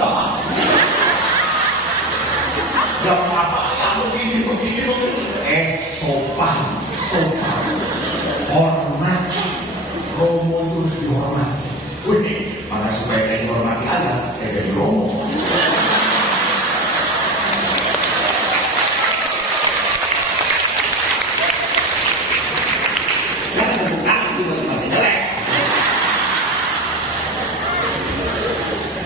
tidak. Gak apa-apa, kamu begini. Sopan. Hormati. Romo terus dihormati. Wih, mana supaya saya dihormati Anda, saya jadi Romo. Jangan bukan itu masih jelek.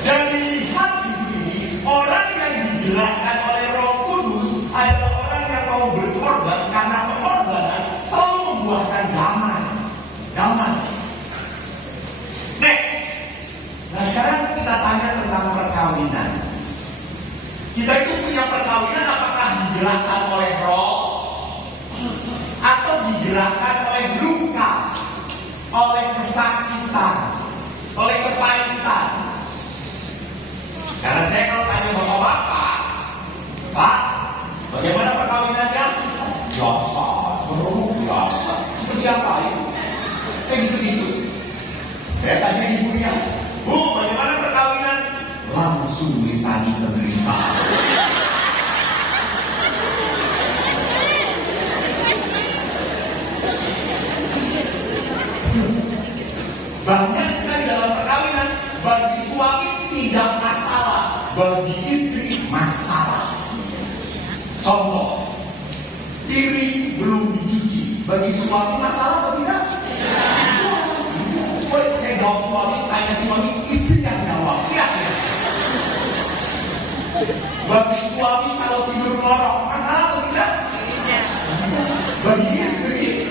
Jadi lihat di sini, orang yang digerakkan oleh Roh Kudus adalah orang yang mau berkorban, karena pengorbanan selalu membuahkan damai. Next. Nah sekarang kita tanya tentang perkawinan. Kita itu punya perkawinan apakah digerakkan oleh roh atau digerakkan oleh luka, oleh kesakitan, oleh kepahitan? Karena saya kalau tanya bapak-bapak, Pak, bagaimana perkawinannya? Biasa. Seperti apa itu? Gitu. Saya tanya ibunya, Bu, bagaimana perkawinan? Langsung ditanya penderitaan. Banyak sekali dalam perkawinan, bagi suami tidak masalah, bagi istri masalah. Contoh, piring belum dicuci, bagi suami masalah atau tidak? Saya jawab suami, tanya suami, istri yang jawab. Ya. Bagi suami kalau tidur ngorok, masalah atau tidak? Bagi istri,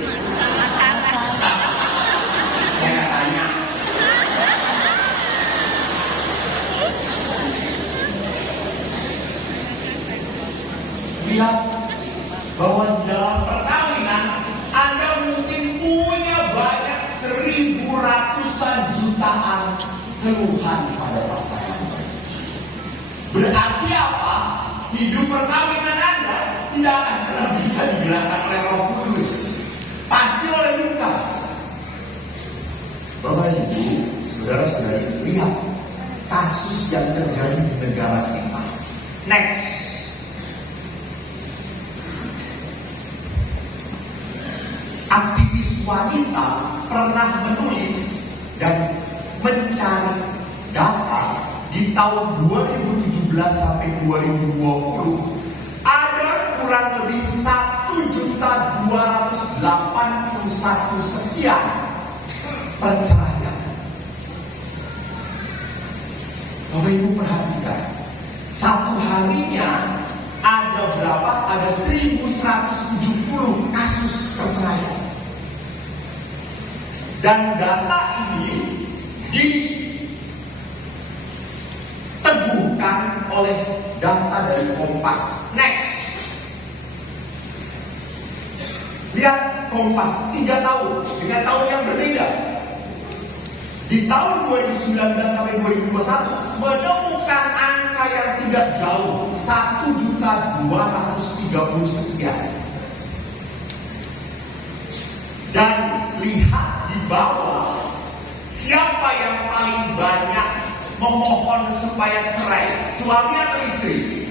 saya tanya. Lihat bahwa di dalam perkawinan Anda mungkin punya banyak 1.000 ratusan jutaan keluhan pada pasangan. Berarti apa? Hidup perkawinan Anda tidak akan pernah bisa digerakkan oleh Roh Kudus, pasti oleh luka. Bapak Ibu, saudara-saudari, lihat kasus yang terjadi di negara kita. Next. Aktivis wanita pernah menulis dan mencari data di tahun 2017 sampai 2020 ada kurang lebih 1.281 sekian perceraian. Bapak Ibu perhatikan, satu harinya ada berapa? Ada 1.170 kasus perceraian. Dan data ini diteguhkan oleh data dari Kompas. Next. Lihat Kompas 3 tahun dengan tahun yang berbeda. Di tahun 2019 sampai 2021 menemukan angka yang tidak jauh, 1.230 sekian. Dan lihat di bawah, siapa yang paling banyak memohon supaya cerai? Suami atau istri?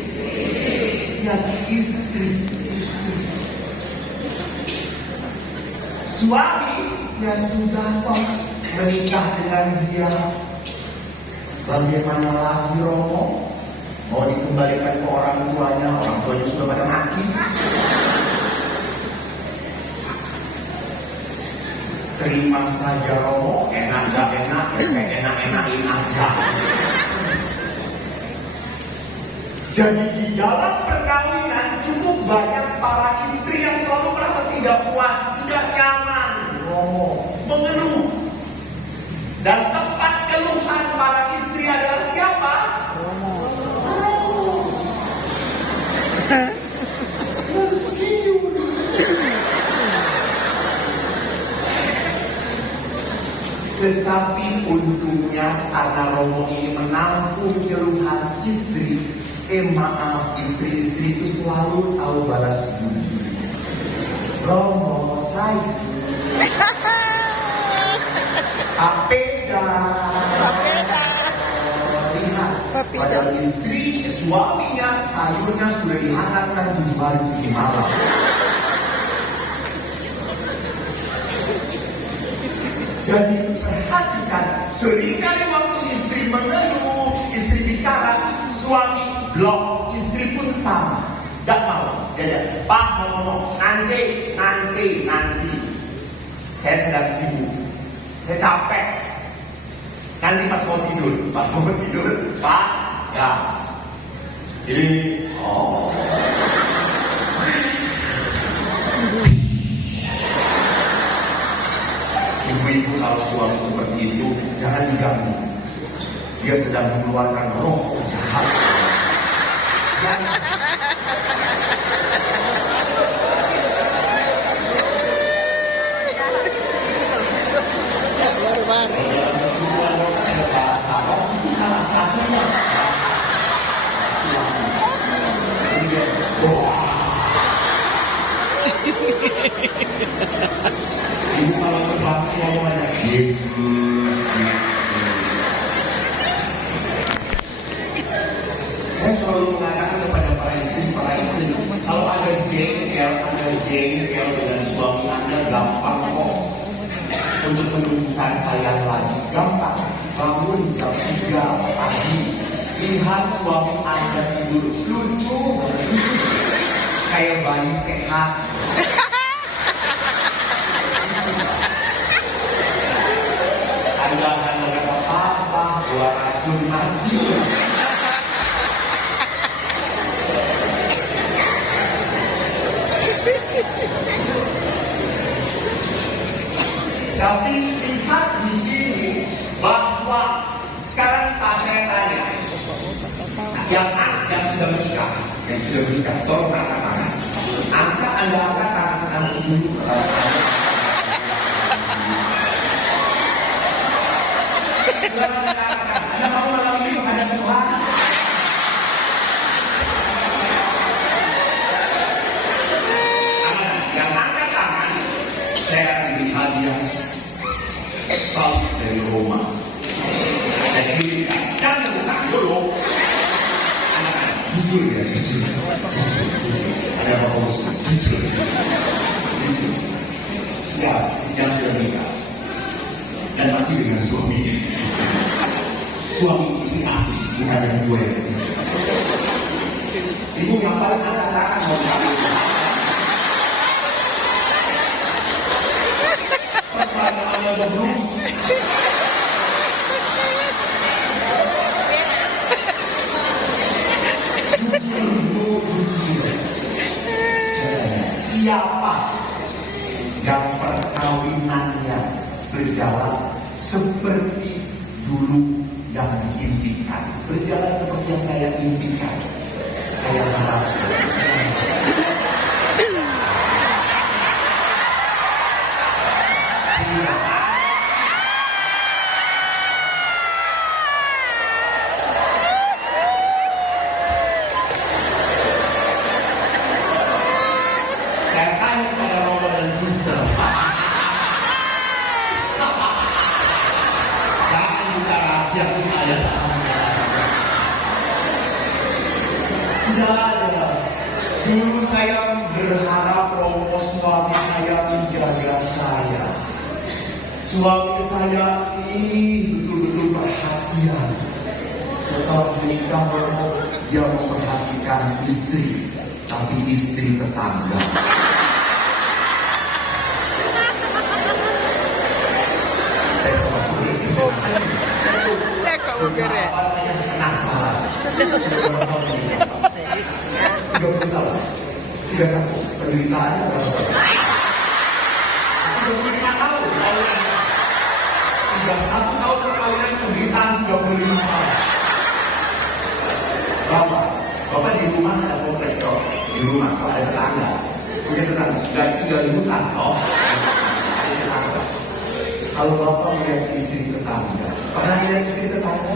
Ya, istri. Suami, ya sudah toh menikah dengan dia. Bagaimana lagi Romo? Mau dikembalikan ke orang tuanya sudah pada mati. Terima saja Romo, enak gak enak, ya saya enak-enakin aja. Jadi di dalam perkawinan cukup banyak para istri yang selalu merasa tidak puas, tidak nyaman, Romo, mengeluh. Dan tempat keluhan para istri adalah siapa? Romo. Tetapi untungnya karena Romo ini menampung keluhan istri, maaf, istri-istri itu selalu tahu balas budi. Romo, saya papeda. Lihat, Padahal istri, suaminya, sayurnya sudah dihangatkan 7 hari 7 malam. Jadi perhatikan, seringkali waktu istri mengeluh, istri bicara, suami blok, istri pun sama. Gak mau, dia Pak mau ngomong, nanti. Saya sedang sibuk, saya capek. Nanti pas mau tidur, Pak, ya. Ini, Ibu-ibu kalau suami seperti itu, jangan diganggu. Dia sedang mengeluarkan roh jahat. Dalam kesuruhan ada bahasa roh, itu salah satunya. Suami. Kemudian, Ibu kalau terbantu ngomongnya Yesus. Saya selalu mengatakan kepada para istri, kalau ada jengkel dengan suami Anda, gampang kok untuk menunjukkan sayang lagi. Gampang, bangun jam 3 pagi, lihat suami Anda tidur, lucu, kayak bayi sehat. Anda akan berkata, Papa, gua racun mati. Tapi lihat di sini bahwa sekarang saya tanya, yang sudah menikah, tolong angkat tangan. Anda angkat tangan dulu. Anda mau malam ini menghadap Tuhan? Yang angkat tangan, saya akan beri hadiah salib dari Roma. Saya kirimkan. Jangan bukan dulu. Anak-anak, jujur ya, jujur. Ada apa maksud? Jujur. Siap, yang sudah nikah dan masih dengan suami istri. Suami istri asli, bukan yang dua yang ini. Ibu yang paling angkat tangan mau kawin. Pertanyaannya belum. Siapa yang perkawinannya berjalan seperti dulu yang diimpikan, berjalan seperti yang saya impikan, saya harap dulu saya berharap Romo suami saya menjaga saya. Suami saya betul-betul perhatian. Setelah menikah Romo, dia memperhatikan istri, tapi istri tetangga. Saya penasaran. 30 tahun, 31 penderitaannya berapa? 35 tahun perkawinan, 31 tahun perkawinan, penderitaan 35 tahun. Bapak di rumah ada kompleks loh, di rumah kalau ada tetangga, punya tetangga, nggak tinggal di hutan, ada tetangga. Kalau bapak melihat istri tetangga, pernah lihat istri tetangga?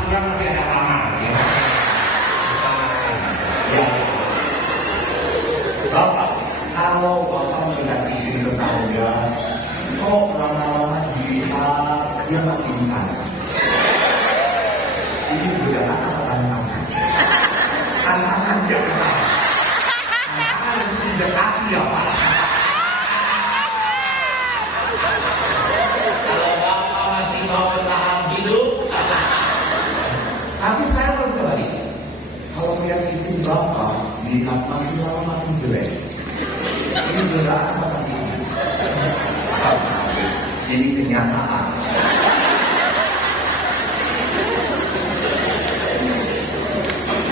Pastilah masih ada kamar ya. Ya. Bapak, kalau Bapak melihat istri tetangga, kok lama-lama dilihat dia makin cantik. Ini godaan atau tantangan? Tantangan ya Pak. Tantangan untuk didekati ya Pak. Kalau Bapak masih mau bertahan hidup, Tapi sekarang belum kembali. Kalau lihat istri Bapak, dilihat makin lama makin jelek. Ini godaan atau tantangan? Habis. Ini kenyataan.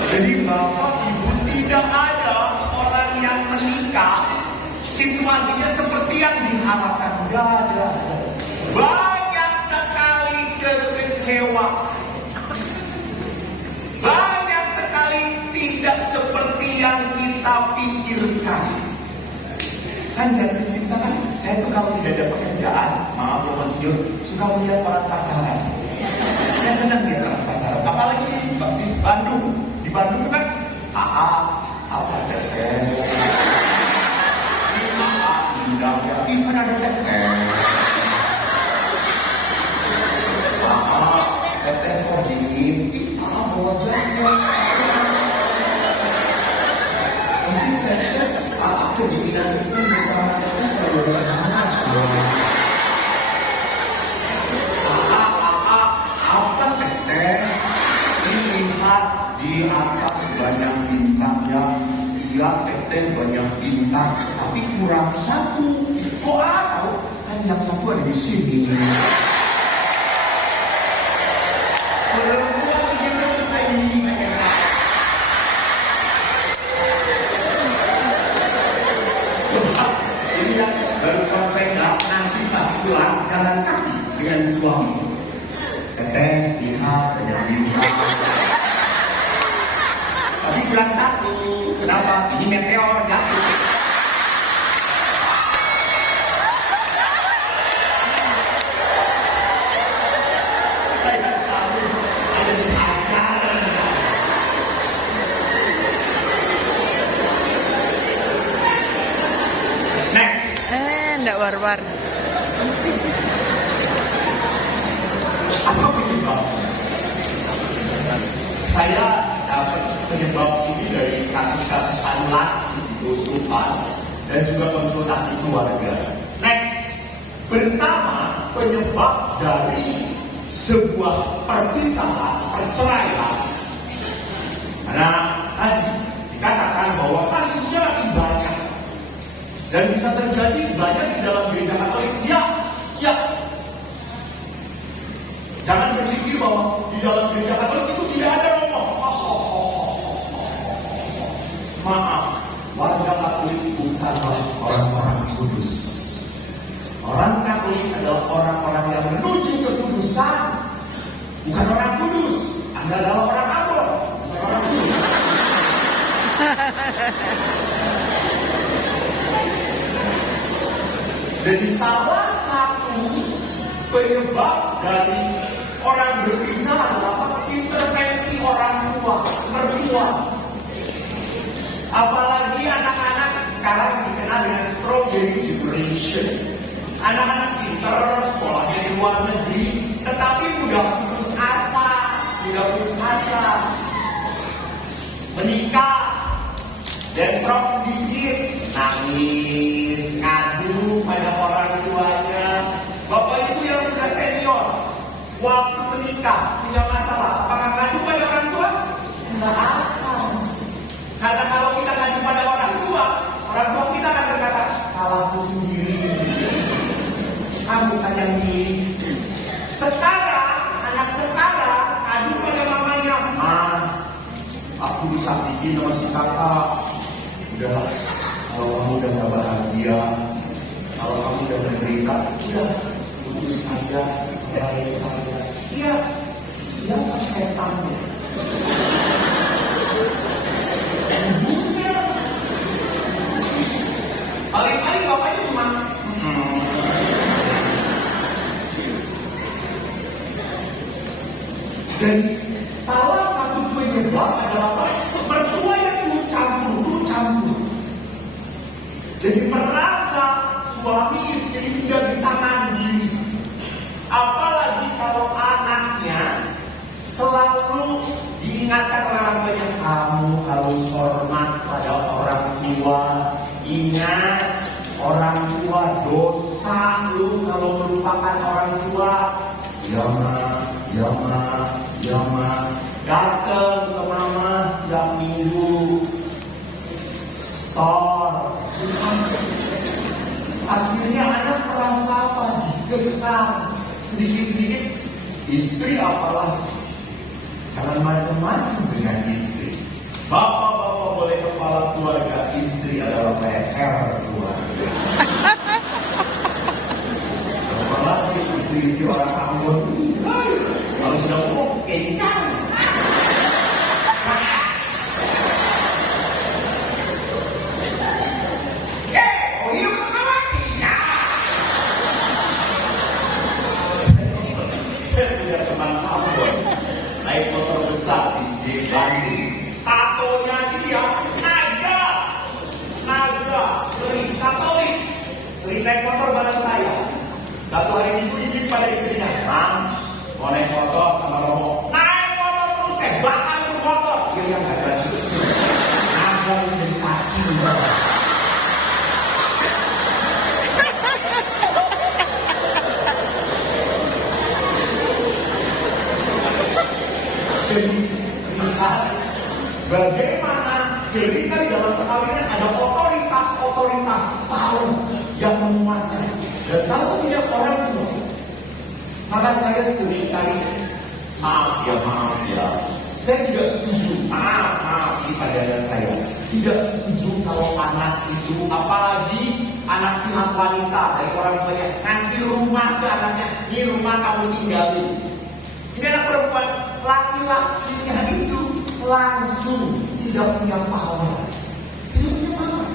Jadi Bapak Ibu tidak ada orang yang menikah situasinya seperti yang diharapkan. Tidak ada. Banyak sekali kekecewaan. Banyak sekali tidak seperti yang kita pikirkan. Kan jatuh cinta kan, saya tuh kalau tidak ada pekerjaan, maaf ya Mas Jur, suka melihat orang pacaran. Saya senang lihat orang pacaran, apalagi di Bandung. Di Bandung itu kan AA, apa teteh. Di AA indah ya, kan ada teteh. AA, teteh kok dingin, AA bawa jaket. Ini teteh, AA kedinginan itu bersama teteh selalu berhangat. AA, apa teteh? Dilihat di atas banyak bintangnya, iya teteh banyak bintang, tapi kurang satu. Kok tahu? Kan yang satu ada di sini. Perempuan begitu suka ini. Coba ini yang baru konfengal nanti pas pulang jalan kaki dengan suami. Teteh lihat banyak bintang. Tapi kurang satu. Kenapa? Ini meteor jatuh. Saya cari ada di ajar. Next. Nggak war-war. Apa penyebabnya? Saya dapat penyebab ini dari kasus-kasus anulasi di kesurupan dan juga konsultasi keluarga. Next, pertama penyebab dari sebuah perpisahan, perceraian. Karena tadi dikatakan bahwa kasusnya makin banyak dan bisa terjadi banyak di dalam gereja Katolik. Ya. Jangan berpikir bahwa di dalam gereja Katolik itu tidak ada romo. Maaf, warga Katolik bukanlah orang-orang kudus. Orang Katolik adalah orang-orang yang menuju kekudusan. Bukan orang kudus. Anda adalah orang abon, bukan orang kudus. Jadi salah satu penyebab dari orang berpisah adalah intervensi orang tua, mertua. Apalagi anak-anak sekarang dikenal dengan strawberry generation. Anak-anak pinter, sekolahnya di luar negeri, tetapi mudah putus asa, menikah, bentrok sedikit, nangis, ngadu pada orang tuanya. Bapak ibu yang sudah senior, waktu menikah punya masalah, apakah ngadu pada orang tua? Enggak akan. Karena kalau kita ngadu pada orang tua kita akan berkata, salahku sendiri. Kamu kan yang di. Sekarang, anak sekarang ngadu pada mamanya, aku disakitin sama si kakak. Udah, kalau kamu udah gak bahagia, kalau kamu udah menderita, udah putus aja, selain saya. Iya, siapa setannya? Ibunya. Paling-paling bapaknya cuma Jadi salah satu penyebab adalah mertua yang turut campur. Jadi merasa suami istri tidak bisa mandiri. Apalagi kalau anaknya selalu diingatkan oleh orang tuanya, kamu harus hormat pada orang tua. Ingat, orang tua dosa lu kalau melupakan orang tua. Ya ma, datang ke mama tiap minggu. Store. Akhirnya anak merasa apa? Dikekang. Sedikit-sedikit istri apalagi. Jangan macam-macam dengan istri. Bapak-bapak boleh kepala keluarga, istri adalah PR keluarga. Apalagi istri-istri orang Ambon, kalau sudah ngomong kencang. Saya punya teman Ambon naik motor besar di Bandung. Tatonya dia naga, sering Katolik, sering naik motor bareng saya. Satu hari itu izin pada istrinya, Mam, mau naik motor sama Romo. Naik motor terus, saya bakal ke motor. Dia yang nggak jadi. Naga ini caci. Jadi lihat bagaimana seringkali dalam perkawinan ada otoritas tahu yang menguasai, dan salah satunya orang tua. Maka saya seringkali maaf ya, saya tidak setuju. Maaf ini pandangan saya. Tidak setuju kalau anak itu, apalagi anak pihak wanita dari orang tuanya, ngasih rumah ke anaknya. Ini rumah kamu tinggalin. Ini anak perempuan, laki-lakinya itu langsung tidak punya power. Tidak punya power.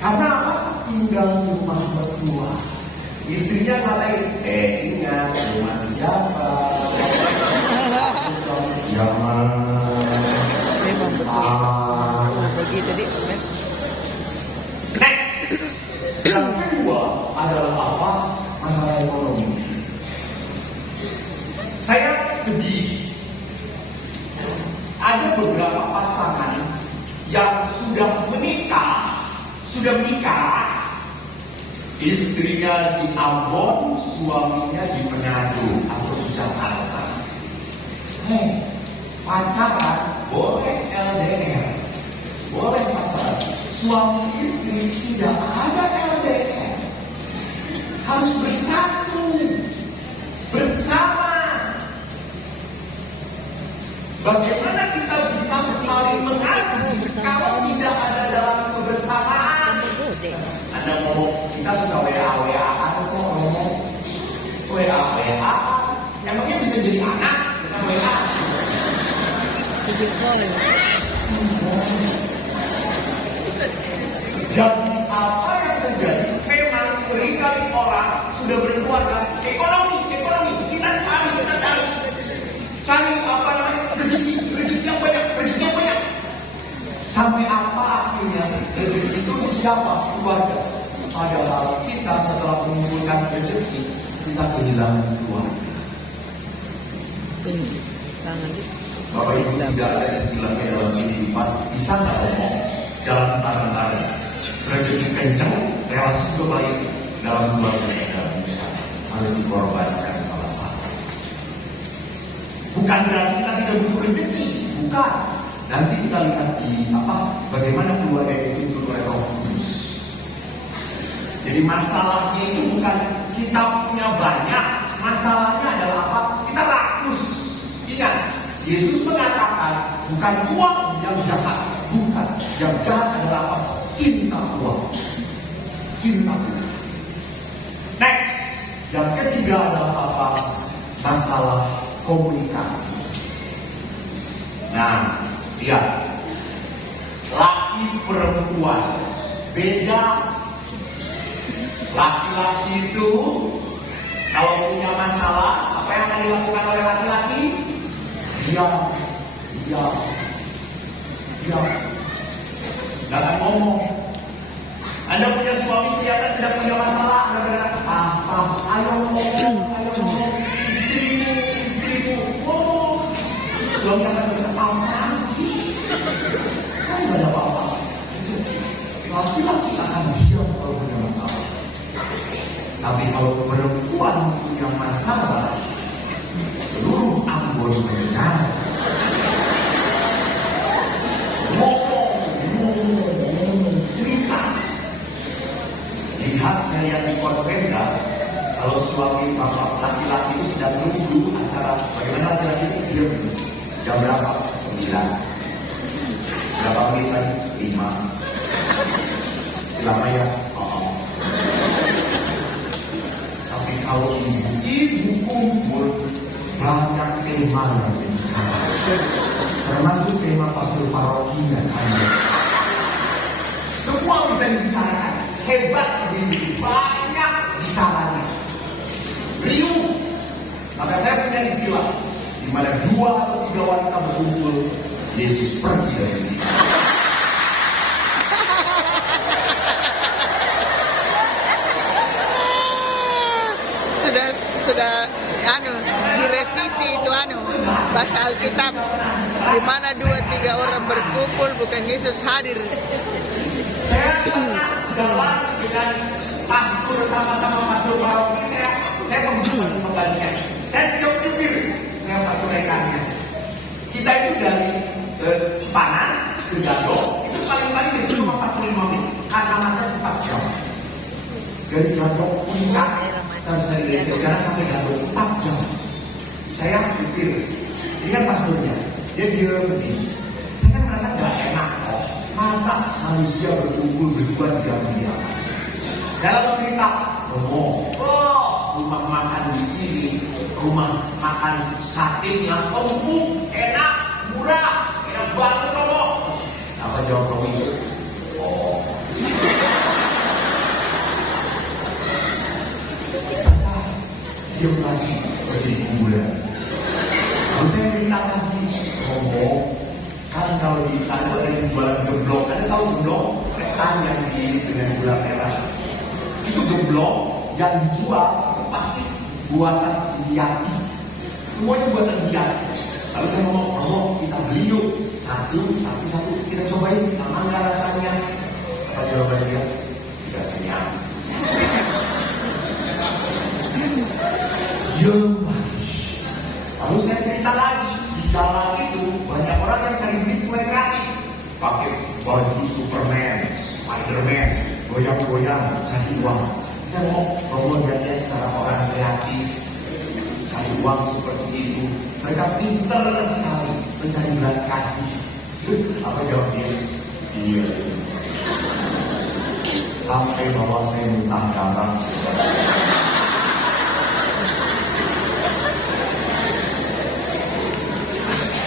Karena apa? Tinggal di rumah mertua. Istrinya ngatain, ingat rumah siapa? Jangan. Begitu tadi. Next. Yang kedua adalah apa? Masalah ekonomi. Saya sedih. Ada beberapa pasangan yang sudah menikah, istrinya di Ambon, suaminya di Manado atau di Jakarta. Pacaran boleh LDR, boleh pacaran. Suami istri tidak ada LDR, harus bersatu, bersama. Bagaimana kita bisa saling mengasihi kalau tidak ada dalam kebersamaan? Anda ngomong, kita suka WA-WA-an kok ngomong WA-WA. Emangnya bisa jadi anak kita WA? Jadi apa yang terjadi? Memang seringkali orang sudah berkeluarga, ekonomi, kita cari apa namanya, rezeki yang banyak. Sampai apa akhirnya rezeki itu siapa? Keluarga. Padahal kita setelah mengumpulkan rezeki, kita kehilangan keluarga. Bapak Ibu, tidak ada istilahnya dalam kehidupan. Bisa nggak ngomong jalan bareng-bareng, rezeki kencang, relasi juga baik dalam keluarga tidak bisa, harus dikorbankan salah satu. Bukan berarti kita tidak butuh rezeki, bukan. Nanti kita lihat di bagaimana keluarga itu dituntun oleh Roh Kudus. Jadi masalahnya itu bukan kita punya banyak, masalahnya adalah apa? Kita rakus. Ingat, Yesus mengatakan bukan uang yang jahat, bukan. Yang jahat adalah apa? Cinta uang. Cinta uang. Next, yang ketiga adalah apa? Masalah komunikasi. Nah, lihat, laki perempuan beda. Laki-laki itu kalau punya masalah, apa yang akan dilakukan oleh laki-laki? Diam, diam, diam. Jangan ngomong. Anda punya suami kelihatan sedang punya masalah, Anda berkata, apa? Ayo ngomong, ayo ngomong. Istrimu, ngomong. Suami akan berkata, apaan sih? Saya nggak ada apa-apa. Laki-laki akan diam kalau punya masalah. Tapi kalau perempuan punya masalah, seluruh Ambon mendengar. Ngomong, cerita. Lihat, saya lihat di Konvenda, kalau suami bapak laki-laki itu sedang menunggu acara, bagaimana laki-laki itu diam. Jam berapa? 9. Berapa menit lagi? 5. Lama ya? Oh. Tapi kalau ibu kumpul, banyak tema yang bicara. Termasuk tema pastor parokinya. Semua bisa dibicarakan. Hebat ini, banyak bicaranya. Riuh. Maka saya punya istilah, di mana 2 atau 3 wanita berkumpul, Yesus pergi dari sini. Sudah direvisi itu bahasa Alkitab, di mana 2-3 orang berkumpul bukan Yesus hadir. Saya pernah jalan dengan pastor sama-sama pastor paroki, saya membagikan. Saya jupir, saya pastor rekannya. Kita itu dari Cipanas ke Gadok, itu paling-paling di sini 45 menit, karena macam 4 jam. Dari Gadok puncak sampai gereja karena sampai Gadok 4 jam. Saya jupir, ingat pastornya, dia begini. Saya kan merasa gak enak kok. Masa manusia berkumpul berdua diam-diam. Saya lalu cerita, rumah makan di sini, rumah makan sate yang empuk, enak, murah, enak banget Romo. Apa jawab Romi? Oh. Sasa, diam lagi seperti kuburan. Lalu saya cerita lagi, Romo. Kan kalau di sana ada yang jualan gemblong, Anda tahu gemblong? Ketan yang diiris dengan gula merah. Itu gemblong yang dijual itu pasti buatan Yati. Semuanya buatan Yati. Lalu saya ngomong, kita beli yuk satu, kita cobain sama nggak rasanya? Apa jawaban dia? Tidak kenyang. Diam. Lalu saya cerita lagi, di jalan itu banyak orang yang cari duit mulai kreatif, pakai baju Superman, Spiderman, goyang-goyang, cari uang. Saya mau lihat sekarang orang kreatif cari uang seperti itu. Mereka pintar sekali mencari belas kasih. Apa jawab dia? Iya. Sampai bawa saya muntah darah.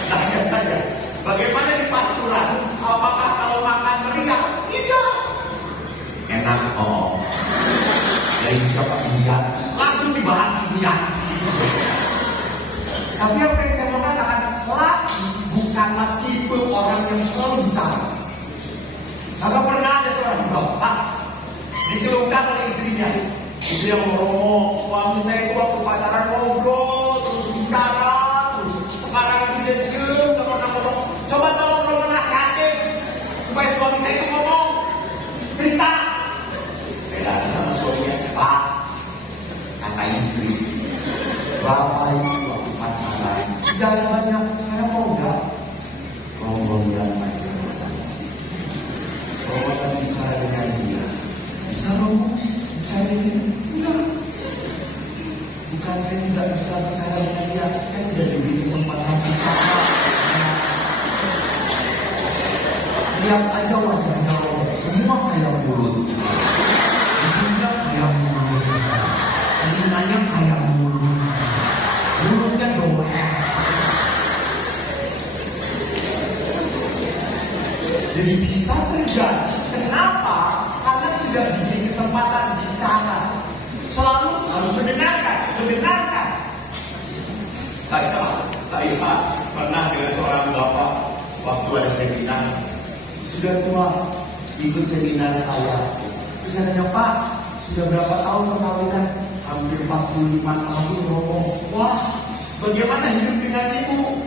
Tanya saja, bagaimana di pasturan? Apakah kalau makan meriah? Tidak. Enak, oh. Dari siapa Indian? Langsung dibahas Indian. Tapi apa yang saya mau katakan, laki bukanlah tipe orang yang selalu bicara. Kalau pernah ada seorang bapak dikeluhkan oleh istrinya. Istri yang ngomong, suami saya itu waktu pacaran ngobrol, terus bicara, terus sekarang ini dia diem, gak pernah ngomong. Coba tolong Romo nasihatin supaya suami saya itu ngomong, cerita. Saya datang sama suaminya, Pak, kata istri, Bapak itu waktu pacaran, jangan banyak, sekarang mau gak? Romo bilang aja, Romo tadi bicara dengan dia, bisa Romo bicara dengan dia? Enggak. Bukan saya tidak bisa bicara dengan dia, saya tidak diberi kesempatan bicara. Lihat aja wajahnya Romo, semua kayak mulut. Hidungnya kayak mulut, telinganya kayak mulut, mulutnya doer. Jadi bisa terjadi. Kenapa? Karena tidak diberi kesempatan bicara. Selalu harus mendengarkan. Saya pernah dengan seorang bapak waktu ada seminar. Sudah tua, ikut seminar saya. Terus saya tanya, Pak, sudah berapa tahun perkawinan? Hampir 45 tahun, Romo. Wah, bagaimana hidup dengan ibu?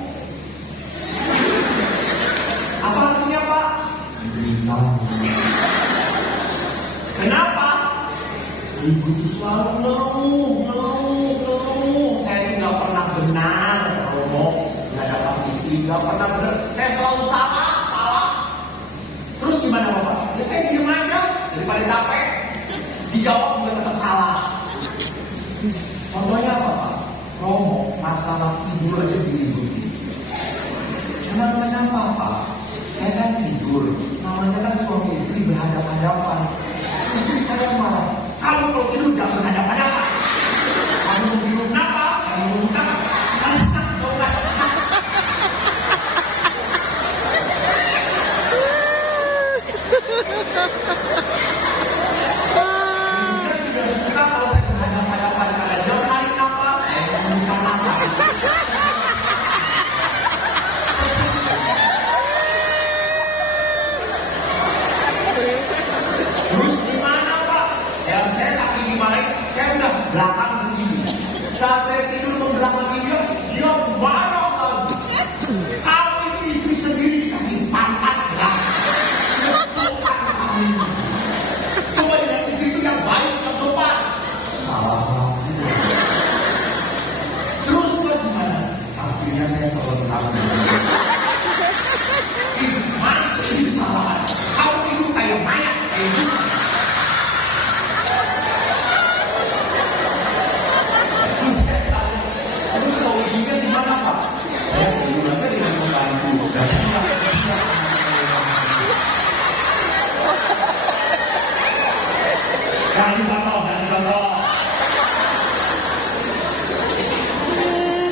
Apa artinya, Pak? Menderita. Kenapa? Ibu itu selalu ngeluh. Saya ini nggak pernah benar, Romo. Nggak dapat istri, nggak pernah benar. Saya selalu salah. Terus gimana, Bapak? Ya saya diem aja daripada capek. Dijawab juga tetap salah. Contohnya apa, Pak? Romo, masalah tidur aja diributi. Namanya apa, Pak? Saya kan tidur. Namanya kan suami istri berhadapan-hadapan. Istri saya marah. Kamu kalau tidur jangan berhadapan-hadapan. Kamu mau minum napas, kamu mau minum napas. Sesak dong, nggak sesak. Kemudian tidak suka kalau saya berhadapan-hadapan karena dia menarik napas, saya menghembuskan napas. Terus gimana, Pak? Ya saya saking dimarahin, saya udah belakang begini. Saat saya tidur membelakangi dia marah lagi. Kamu itu istri sendiri dikasih pantat belakang. Sopan kamu ini. Coba dengan istri itu yang baik, yang sopan. Salah lagi. Terus gimana? Akhirnya saya terlentang. Ini masih kesalahan. Kamu itu kayak mayat. Terus saya tanya, terus solusinya gimana, Pak? Saya hubungannya dengan pembantu. Dan saya nggak berpikir. Kasih contoh.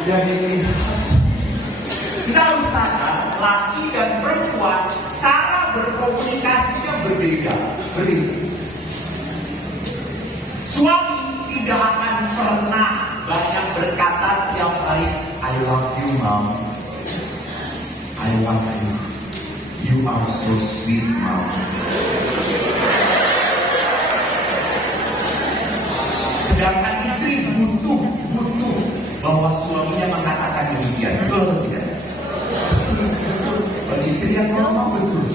Jadi kita harus sadar, laki dan perempuan cara berkomunikasinya berbeda. Suami tidak akan pernah banyak berkata tiap hari, I love you, Mom. I love you. You are so sweet, Mom. Sedangkan istri butuh bahwa suaminya mengatakan demikian. Betul atau tidak? Bagi istri yang ngomong betul.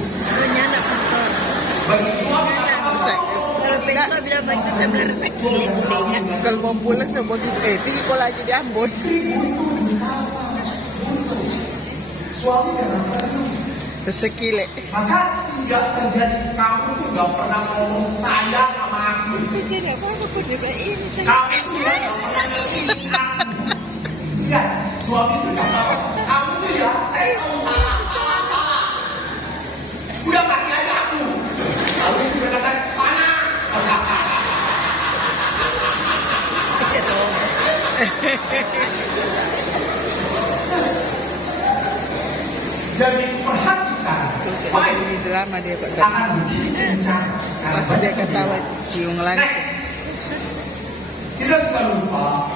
Bagi suami yang kalau mau pulang sama gitu, tinggi ko lagi di Ambon. butuh. Suami dalam perlu. Sekile. Maka tidak terjadi kamu tuh gak pernah ngomong sayang sama aku. Kamu itu ya gak pernah ngerti aku. Ya, suami berkata apa? Kamu tuh ya, saya tahu salah. Udah mati aja aku. Lalu istri berkata, sana. Iya dong. Jadi perhatikan, baik. Ini drama dia Pak. Akan begini kencang. Pas dia ketawa cium lagi. Next. Kita suka lupa